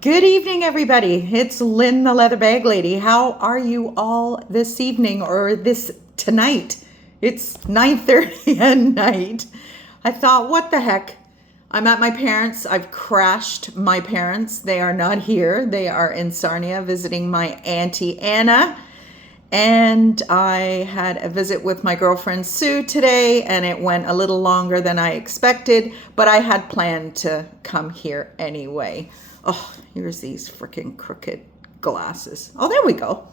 Good evening, everybody. It's Lynn, the leather bag lady. How are you all this evening or this tonight? It's 9:30 at night. I thought, what the heck? I'm at my parents'. I've crashed my parents. They are not here. They are in Sarnia visiting my Auntie Anna. And I had a visit with my girlfriend Sue today, and it went a little longer than I expected, but I had planned to come here anyway. Oh, here's these freaking crooked glasses. Oh, there we go.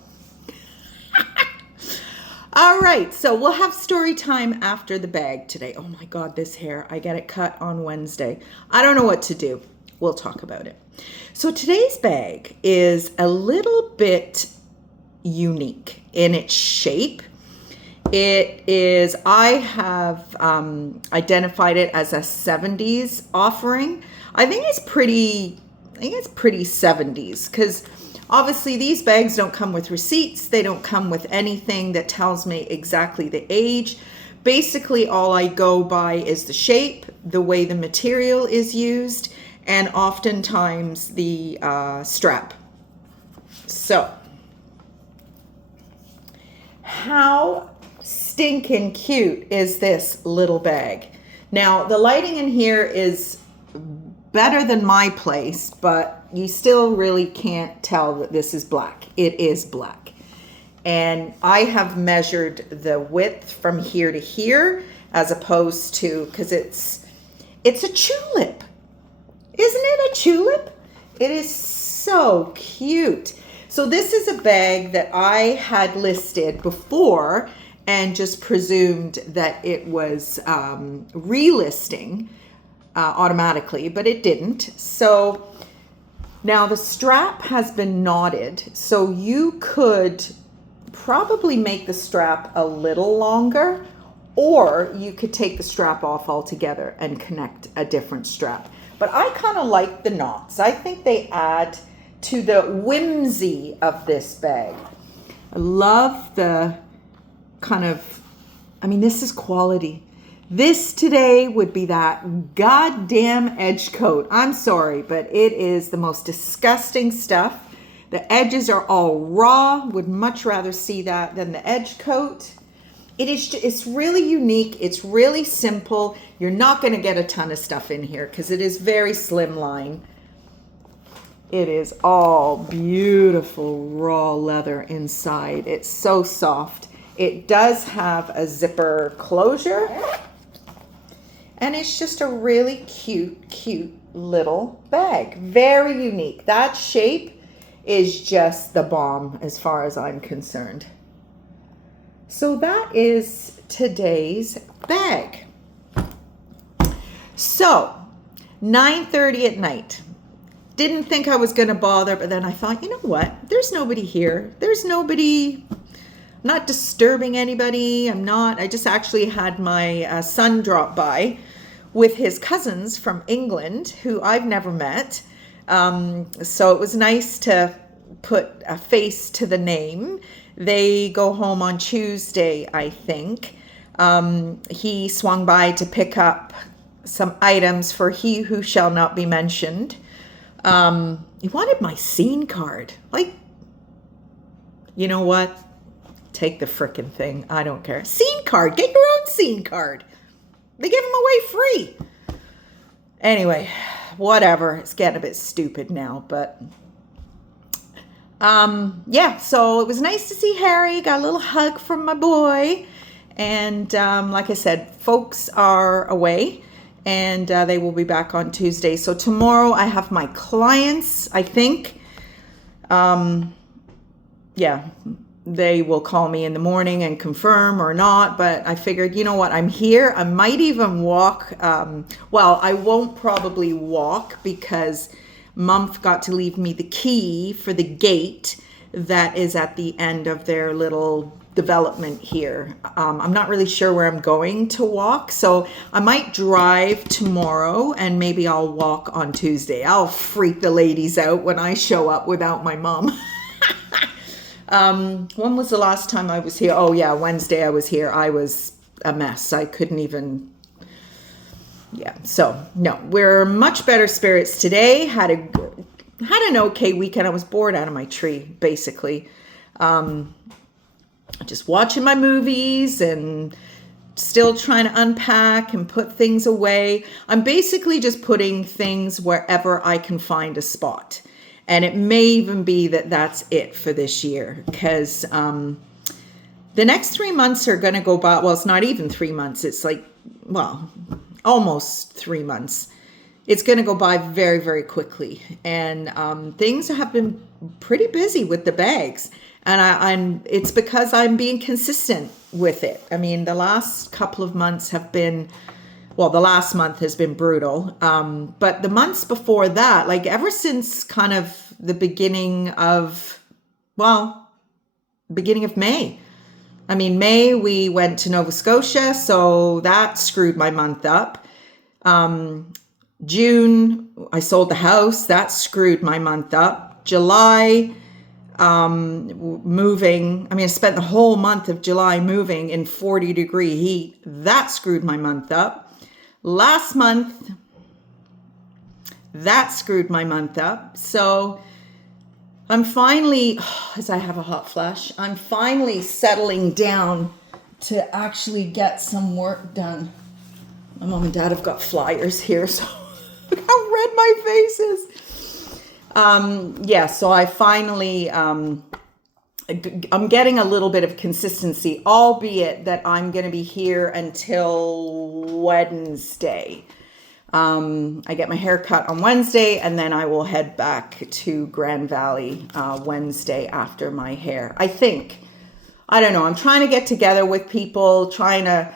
All right, so we'll have story time after the bag today. Oh my God, this hair. I get it cut on Wednesday. I don't know what to do. We'll talk about it. So today's bag is a little bit unique in its shape. It is, I have identified it as a 70s offering. I think it's pretty 70s because obviously these bags don't come with receipts. They don't come with anything that tells me exactly the age. Basically, all I go by is the shape, the way the material is used, and oftentimes the strap. So, how stinking cute is this little bag? Now, the lighting in here is better than my place, but you still really can't tell that this is black. It is black. And I have measured the width from here to here as opposed to, because it's a tulip. Isn't it a tulip? It is so cute. So this is a bag that I had listed before and just presumed that it was relisting automatically, but it didn't. So now the strap has been knotted, so you could probably make the strap a little longer, or you could take the strap off altogether and connect a different strap. But I kind of like the knots. I think they add to the whimsy of this bag. I love the kind of, this is quality. This today would be that goddamn edge coat. I'm sorry, but it is the most disgusting stuff. The edges are all raw. Would much rather see that than the edge coat. It's really unique. It's really simple. You're not going to get a ton of stuff in here because it is very slimline. It is all beautiful raw leather inside. It's so soft. It does have a zipper closure. And it's just a really cute little bag. Very unique. That shape is just the bomb as far as I'm concerned. So that is today's bag. So, 9:30 at night. Didn't think I was going to bother, but then I thought, you know what? There's nobody here. There's nobody. I'm not disturbing anybody. I just actually had my son drop by with his cousins from England, who I've never met. So it was nice to put a face to the name. They go home on Tuesday, I think. He swung by to pick up some items for He Who Shall Not Be Mentioned. He wanted my scene card. Like, you know what? Take the frickin' thing. I don't care. Scene card. Get your own scene card. They give them away free. Anyway, whatever. It's getting a bit stupid now, but yeah, so it was nice to see Harry. Got a little hug from my boy. And like I said, folks are away. And they will be back on Tuesday. So tomorrow I have my clients, I think. Yeah, they will call me in the morning and confirm or not. But I figured, you know what, I'm here. I might even walk. Well, I won't probably walk because Mom got to leave me the key for the gate that is at the end of their little development here. I'm not really sure where I'm going to walk, so I might drive tomorrow and maybe I'll walk on Tuesday. I'll freak the ladies out when I show up without my mom. When was the last time I was here? Oh yeah, Wednesday I was here. I was a mess. I couldn't even, yeah. So no, we're much better spirits today. Had a had an okay weekend. I was bored out of my tree, basically. Just watching my movies and still trying to unpack and put things away. I'm basically just putting things wherever I can find a spot. And it may even be that that's it for this year, because the next 3 months are going to go by. Well, it's not even 3 months. It's like, well, almost 3 months. It's going to go by very, very quickly. And things have been pretty busy with the bags. And it's because I'm being consistent with it. I mean, the last couple of months have been, well, the last month has been brutal. But the months before that, like ever since kind of the beginning of May. I mean, May, we went to Nova Scotia, so that screwed my month up. June, I sold the house. That screwed my month up. July, moving. I mean, I spent the whole month of July moving in 40-degree heat. That screwed my month up. Last month, that screwed my month up. So I'm finally, as I have a hot flash, I'm finally settling down to actually get some work done. My mom and dad have got flyers here, so look how red my face is. So I finally, I'm getting a little bit of consistency, albeit that I'm going to be here until Wednesday. I get my hair cut on Wednesday, and then I will head back to Grand Valley Wednesday after my hair. I think. I don't know. I'm trying to get together with people, trying to,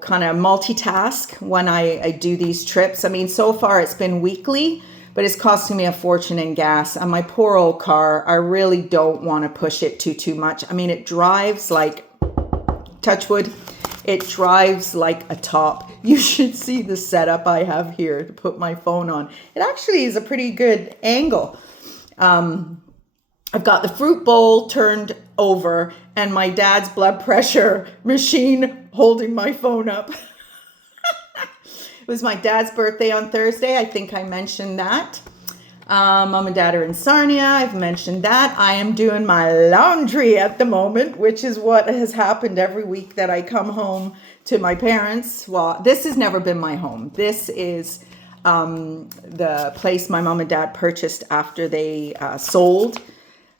kind of multitask when I do these trips. I mean, so far it's been weekly, but it's costing me a fortune in gas. And my poor old car, I really don't want to push it too much. I mean, it drives like, touch wood, it drives like a top. You should see the setup I have here to put my phone on. It actually is a pretty good angle. I've got the fruit bowl turned over and my dad's blood pressure machine holding my phone up. It was my dad's birthday on Thursday. I think I mentioned that. Mom and dad are in Sarnia. I've mentioned that. I am doing my laundry at the moment, which is what has happened every week that I come home to my parents. Well, this has never been my home. This is the place my mom and dad purchased after they sold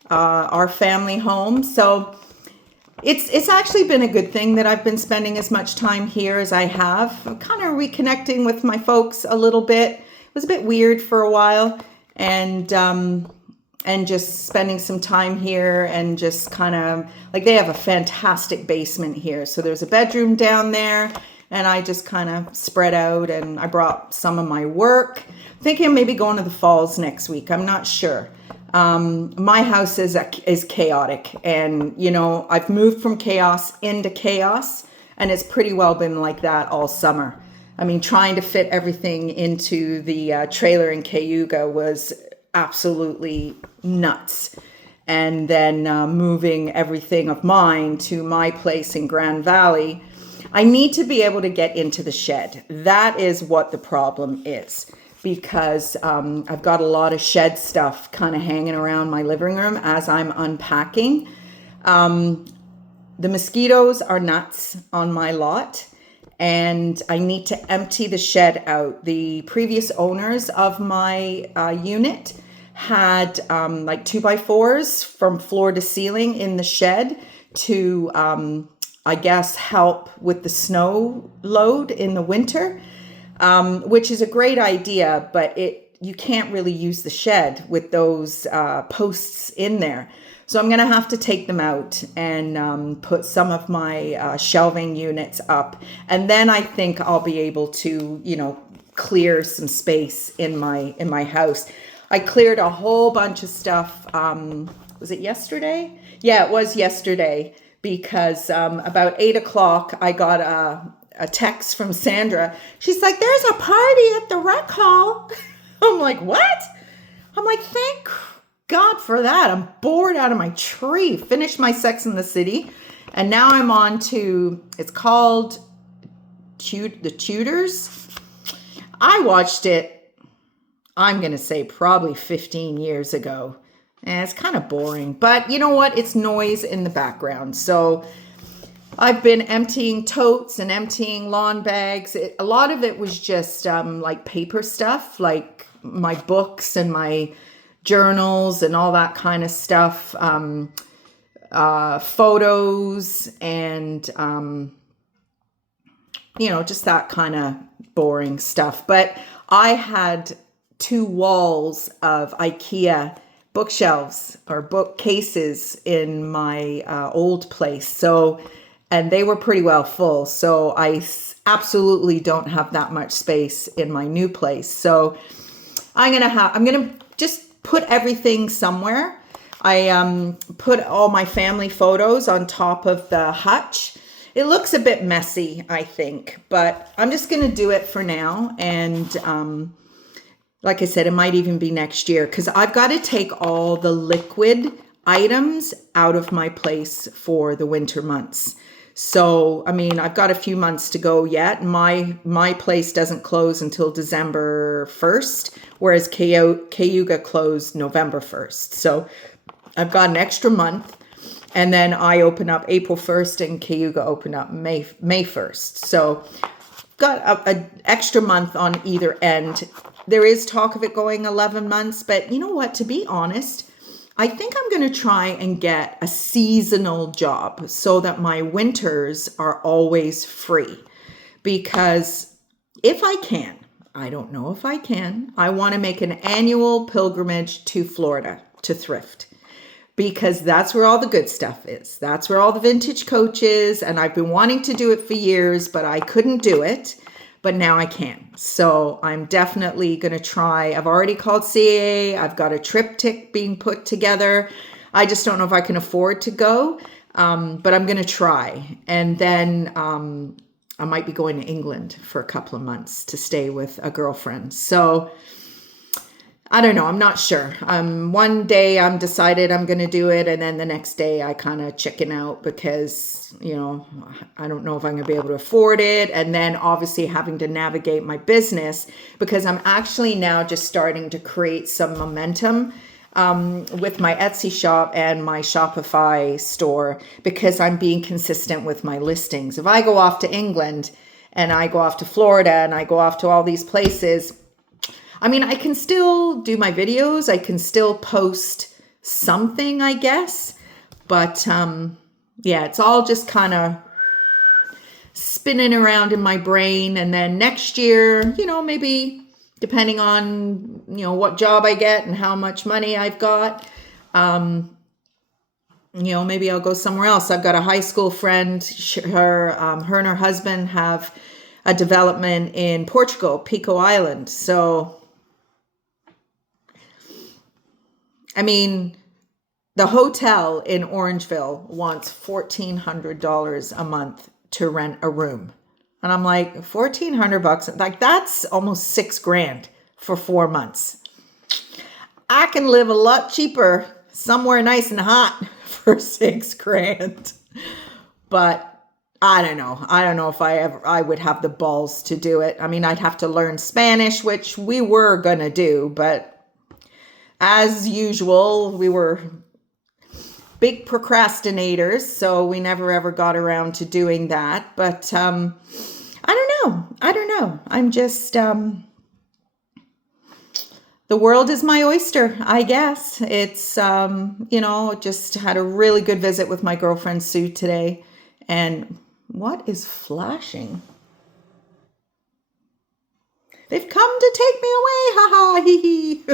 our family home. So it's actually been a good thing that I've been spending as much time here as I have. I'm kind of reconnecting with my folks a little bit. It was a bit weird for a while, and just spending some time here and just kind of like, they have a fantastic basement here. So there's a bedroom down there, and I just kind of spread out, and I brought some of my work. I'm thinking maybe going to the falls next week. I'm not sure. My house is chaotic, and I've moved from chaos into chaos, and it's pretty well been like that all summer. I mean, trying to fit everything into the trailer in Cayuga was absolutely nuts. And then moving everything of mine to my place in Grand Valley, I need to be able to get into the shed. That is what the problem is. Because I've got a lot of shed stuff kind of hanging around my living room as I'm unpacking. The mosquitoes are nuts on my lot, and I need to empty the shed out. The previous owners of my unit had like 2x4s from floor to ceiling in the shed to, I guess, help with the snow load in the winter. Which is a great idea, but you can't really use the shed with those posts in there. So I'm going to have to take them out and put some of my shelving units up. And then I think I'll be able to, clear some space in my house. I cleared a whole bunch of stuff. Was it yesterday? Yeah, it was yesterday, because about 8 o'clock I got a text from Sandra. She's like, there's a party at the rec hall. I'm like, what? I'm like, thank God for that. I'm bored out of my tree. Finished my Sex and the City. And now I'm on to, it's called The Tudors. I watched it I'm going to say probably 15 years ago. And it's kind of boring, but you know what? It's noise in the background. So I've been emptying totes and emptying lawn bags. A lot of it was just like paper stuff, like my books and my journals and all that kind of stuff. Photos and, you know, just that kind of boring stuff. But I had 2 walls of IKEA bookshelves or bookcases in my old place. So, and they were pretty well full. So I absolutely don't have that much space in my new place. So I'm going to just put everything somewhere. I put all my family photos on top of the hutch. It looks a bit messy, I think, but I'm just going to do it for now. And like I said, it might even be next year because I've got to take all the liquid items out of my place for the winter months. So, I mean, I've got a few months to go yet. My place doesn't close until December 1st, whereas Cayuga closed November 1st. So I've got an extra month, and then I open up April 1st and Cayuga open up May 1st. So got an extra month on either end. There is talk of it going 11 months, but you know what? To be honest, I think I'm going to try and get a seasonal job so that my winters are always free. Because if I can, I don't know if I can, I want to make an annual pilgrimage to Florida to thrift. Because that's where all the good stuff is. That's where all the vintage coach is. And I've been wanting to do it for years, but I couldn't do it. But now I can. So I'm definitely going to try. I've already called CAA. I've got a triptych being put together. I just don't know if I can afford to go. But I'm going to try. And then I might be going to England for a couple of months to stay with a girlfriend. So I don't know. I'm not sure. One day I'm decided I'm going to do it. And then the next day I kind of chicken out because, you know, I don't know if I'm going to be able to afford it. And then obviously having to navigate my business because I'm actually now just starting to create some momentum with my Etsy shop and my Shopify store because I'm being consistent with my listings. If I go off to England and I go off to Florida and I go off to all these places, I mean, I can still do my videos. I can still post something, I guess. But yeah, it's all just kind of spinning around in my brain. And then next year, you know, maybe depending on, you know, what job I get and how much money I've got, you know, maybe I'll go somewhere else. I've got a high school friend, her and her husband have a development in Portugal, Pico Island. So I mean, the hotel in Orangeville wants $1,400 a month to rent a room. And I'm like, $1,400, like that's almost $6,000 for 4 months. I can live a lot cheaper somewhere nice and hot for $6,000. But I don't know. I don't know if I would have the balls to do it. I mean, I'd have to learn Spanish, which we were going to do, but as usual, we were big procrastinators, so we never ever got around to doing that. But I don't know. I'm just, the world is my oyster, I guess. It's, you know, just had a really good visit with my girlfriend Sue today. And what is flashing? They've come to take me away. Ha ha, hee hee.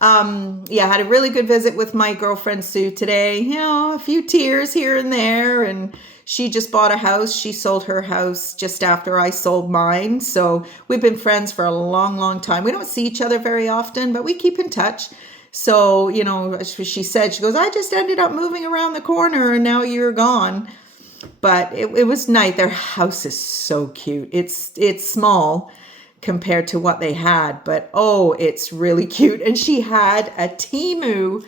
Yeah, I had a really good visit with my girlfriend Sue today. You know, a few tears here and there. And she just bought a house. She sold her house just after I sold mine. So we've been friends for a long, long time. We don't see each other very often, but we keep in touch. So, you know, she said, she goes, I just ended up moving around the corner and now you're gone. But it was nice. Their house is so cute. It's small compared to what they had, but oh, it's really cute. And she had a Temu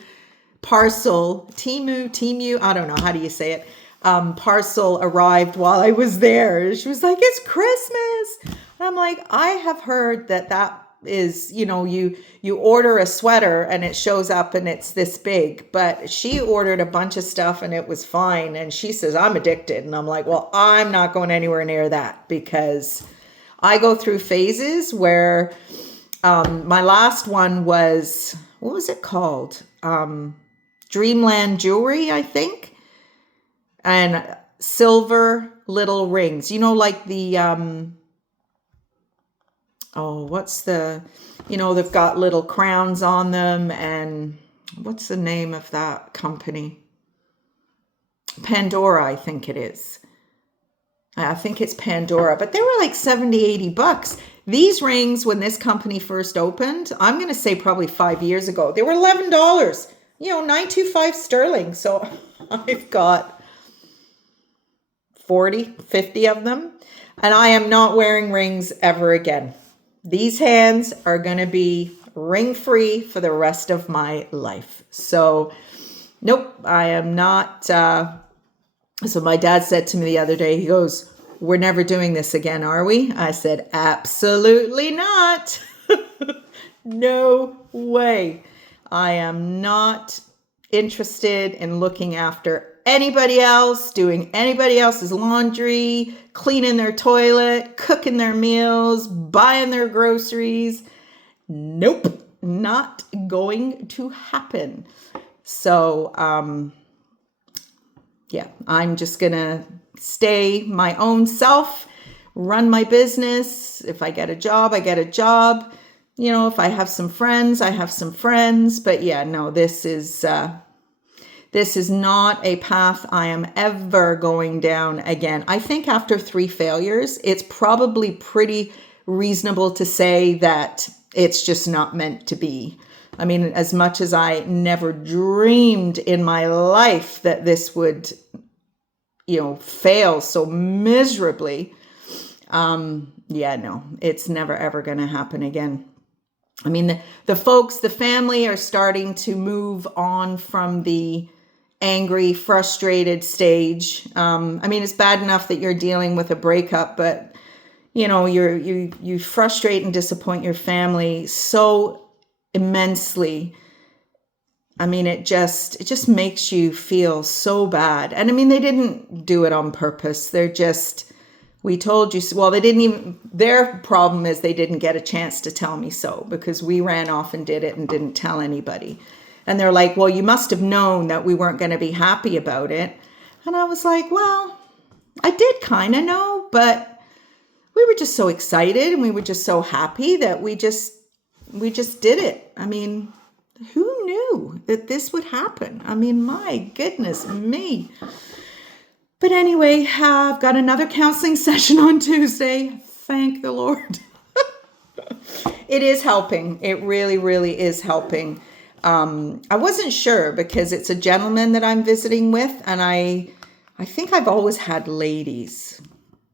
parcel, Temu, I don't know, how do you say it? Parcel arrived while I was there. She was like, it's Christmas. And I'm like, I have heard that is, you know, you order a sweater and it shows up and it's this big, but she ordered a bunch of stuff and it was fine. And she says, I'm addicted. And I'm like, well, I'm not going anywhere near that, because I go through phases where my last one was, what was it called? Dreamland Jewelry, I think. And silver little rings, you know, like the, what's the, you know, they've got little crowns on them. And what's the name of that company? Pandora, I think it is. I think it's Pandora, but they were like 70, 80 bucks. These rings, when this company first opened, I'm going to say probably 5 years ago, they were $11, you know, 925 sterling. So I've got 40, 50 of them, and I am not wearing rings ever again. These hands are going to be ring free for the rest of my life. So nope, I am not. So my dad said to me the other day, he goes, we're never doing this again, are we? I said, absolutely not. No way. I am not interested in looking after anybody else, doing anybody else's laundry, cleaning their toilet, cooking their meals, buying their groceries. Nope, not going to happen. So, yeah, I'm just going to stay my own self, run my business. If I get a job, I get a job. You know, if I have some friends, I have some friends. But yeah, no, this is not a path I am ever going down again. I think after 3 failures, it's probably pretty reasonable to say that it's just not meant to be. I mean, as much as I never dreamed in my life that this would, you know, fail so miserably. Yeah, no, it's never, ever going to happen again. I mean, the folks, the family are starting to move on from the angry, frustrated stage. I mean, it's bad enough that you're dealing with a breakup, but you know, you frustrate and disappoint your family so immensely. I mean, it just makes you feel so bad. And I mean, they didn't do it on purpose. They're just, we told you, well, they didn't even, their problem is they didn't get a chance to tell me so, because we ran off and did it and didn't tell anybody. And they're like, well, you must have known that we weren't going to be happy about it. And I was like, well, I did kind of know, but we were just so excited and we were just so happy that we just did it. I mean, who knew that this would happen? I mean, my goodness me. But anyway, I've got another counseling session on Tuesday. Thank the Lord. It is helping. It really, really is helping. I wasn't sure because it's a gentleman that I'm visiting with, and I think I've always had ladies.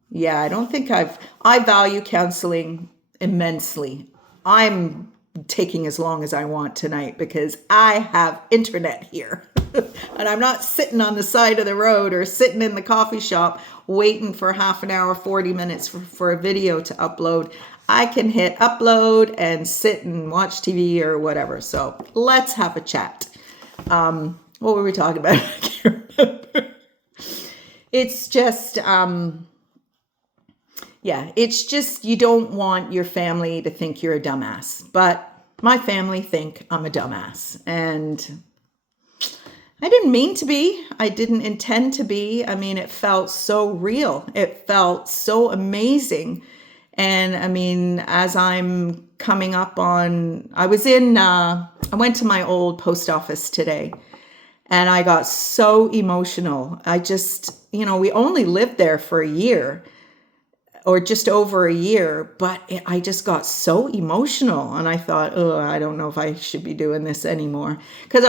Yeah, I don't think I value counseling immensely. I'm taking as long as I want tonight because I have internet here. And I'm not sitting on the side of the road or sitting in the coffee shop waiting for half an hour, 40 minutes for a video to upload. I can hit upload and sit and watch TV or whatever. So let's have a chat. What were we talking about? I can't remember. It's just, it's just, you don't want your family to think you're a dumbass. But my family think I'm a dumbass. And I didn't mean to be. I didn't intend to be. I mean, it felt so real. It felt so amazing. And I mean, as I'm coming up on, I went to my old post office today and I got so emotional. I just, we only lived there for a year or just over a year, but I just got so emotional and I thought, oh, I don't know if I should be doing this anymore. Because,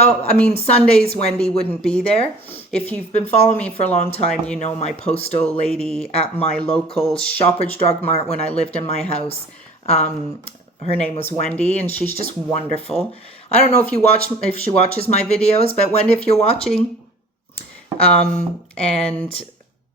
Sundays, Wendy wouldn't be there. If you've been following me for a long time, you know my postal lady at my local Shoppers Drug Mart when I lived in my house. Her name was Wendy, and she's just wonderful. I don't know if she watches my videos, but Wendy, if you're watching, and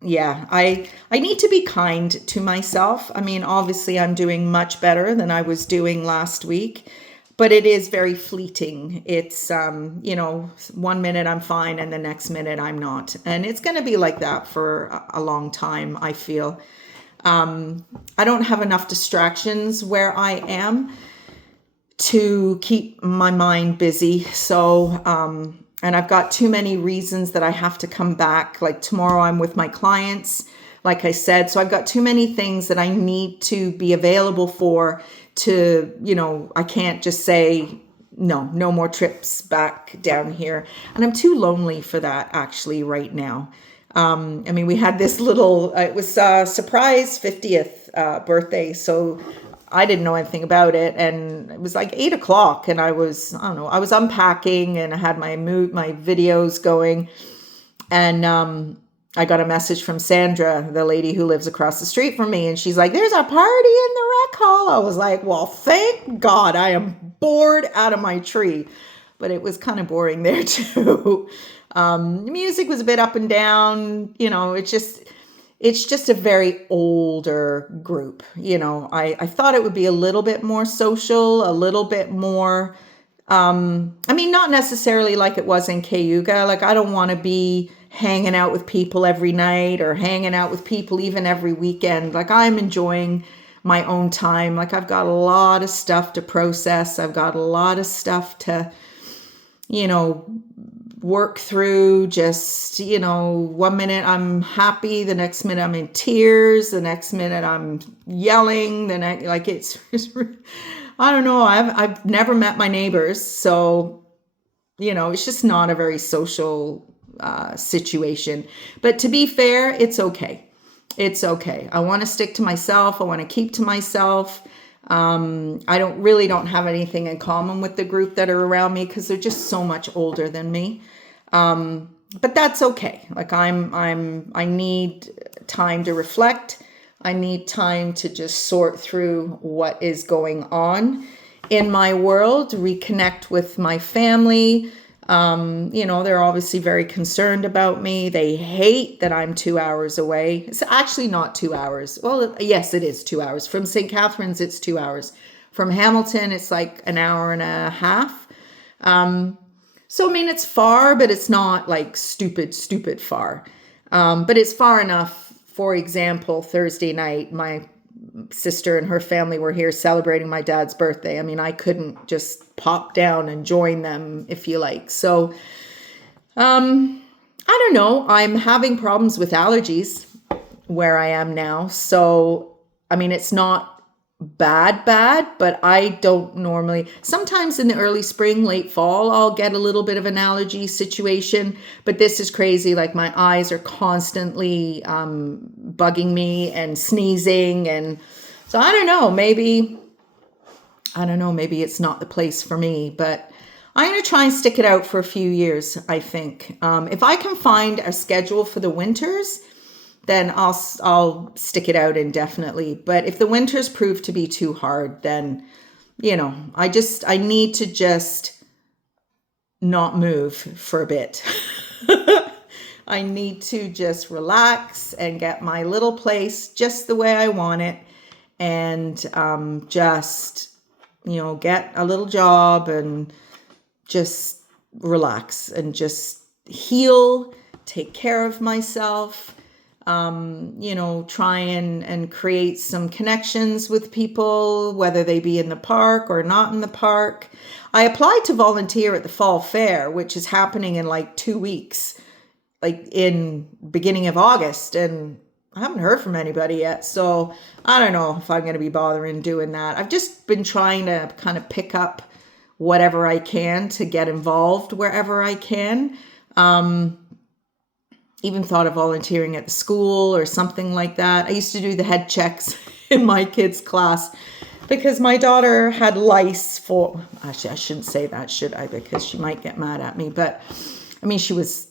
yeah, I need to be kind to myself. I mean, obviously I'm doing much better than I was doing last week, but it is very fleeting. It's one minute I'm fine and the next minute I'm not. And it's going to be like that for a long time, I feel. I don't have enough distractions where I am to keep my mind busy. So, and I've got too many reasons that I have to come back. Like tomorrow I'm with my clients, like I said. So I've got too many things that I need to be available for I can't just say, no more trips back down here. And I'm too lonely for that actually right now. I mean, we had this it was a surprise 50th birthday. So I didn't know anything about it. And it was like 8 o'clock and I was unpacking and I had my videos going. And I got a message from Sandra, the lady who lives across the street from me. And she's like, there's a party in the rec hall. I was like, well, thank God, I am bored out of my tree. But it was kind of boring there too. The music was a bit up and down. It's just a very older group. I thought it would be a little bit more social, a little bit more, not necessarily like it was in Cayuga. Like, I don't want to be hanging out with people every night or hanging out with people even every weekend. Like, I'm enjoying my own time. Like, I've got a lot of stuff to process. I've got a lot of stuff to, work through. Just, 1 minute I'm happy, the next minute I'm in tears, the next minute I'm yelling, I don't know. I've never met my neighbors, so it's just not a very social situation. But to be fair, it's okay. It's okay. I want to stick to myself. I want to keep to myself. I don't have anything in common with the group that are around me because they're just so much older than me. But that's okay. Like I need time to reflect. I need time to just sort through what is going on in my world, reconnect with my family. They're obviously very concerned about me. They hate that I'm 2 hours away. It's actually not 2 hours. Well, yes, it is 2 hours. From St. Catharines, it's 2 hours. From Hamilton, it's like an hour and a half. So, it's far, but it's not like stupid far. But it's far enough. For example, Thursday night, my sister and her family were here celebrating my dad's birthday. I couldn't just pop down and join them, if you like. So, I don't know. I'm having problems with allergies where I am now. So, it's not bad, but I don't normally. Sometimes in the early spring, late fall, I'll get a little bit of an allergy situation, but this is crazy. Like, my eyes are constantly bugging me and sneezing. And so I don't know, maybe it's not the place for me, but I'm going to try and stick it out for a few years, I think. If I can find a schedule for the winters, then I'll stick it out indefinitely. But if the winters prove to be too hard, then, I need to just not move for a bit. I need to just relax and get my little place just the way I want it. And just, get a little job and just relax and just heal, take care of myself. Try and create some connections with people, whether they be in the park or not in the park. I applied to volunteer at the fall fair, which is happening in like 2 weeks, like in beginning of August. And I haven't heard from anybody yet. So I don't know if I'm going to be bothering doing that. I've just been trying to kind of pick up whatever I can to get involved wherever I can. Even thought of volunteering at the school or something like that. I used to do the head checks in my kids' class because my daughter had lice actually, I shouldn't say that, should I? Because she might get mad at me. But she was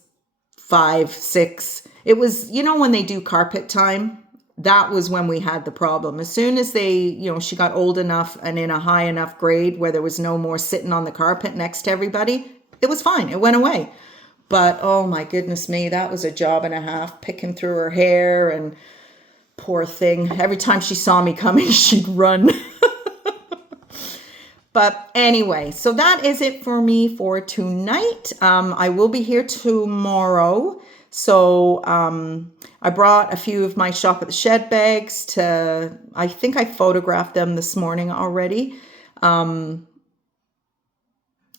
5, 6. It was, when they do carpet time, that was when we had the problem. As soon as she got old enough and in a high enough grade where there was no more sitting on the carpet next to everybody, it was fine. It went away. But oh my goodness me, that was a job and a half, picking through her hair, and poor thing. Every time she saw me coming, she'd run. But anyway, so that is it for me for tonight. I will be here tomorrow. So I brought a few of my Shop at the Shed bags I think I photographed them this morning already.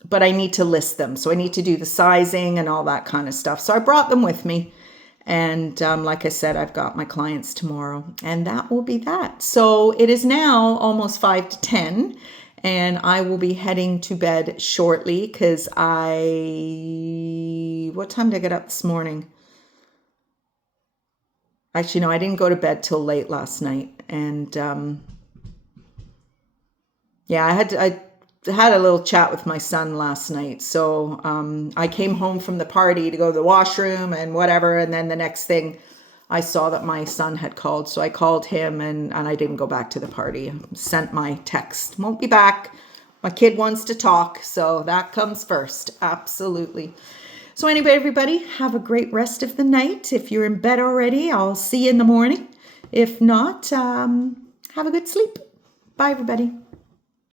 But I need to list them. So I need to do the sizing and all that kind of stuff. So I brought them with me. And like I said, I've got my clients tomorrow, and that will be that. So it is now almost 5 to 10, and I will be heading to bed shortly because what time did I get up this morning? Actually, no, I didn't go to bed till late last night. And yeah, I had a little chat with my son last night. So I came home from the party to go to the washroom and whatever. And then the next thing I saw that my son had called. So I called him and I didn't go back to the party. I sent my text. Won't be back. My kid wants to talk. So that comes first. Absolutely. So anyway, everybody, have a great rest of the night. If you're in bed already, I'll see you in the morning. If not, have a good sleep. Bye, everybody.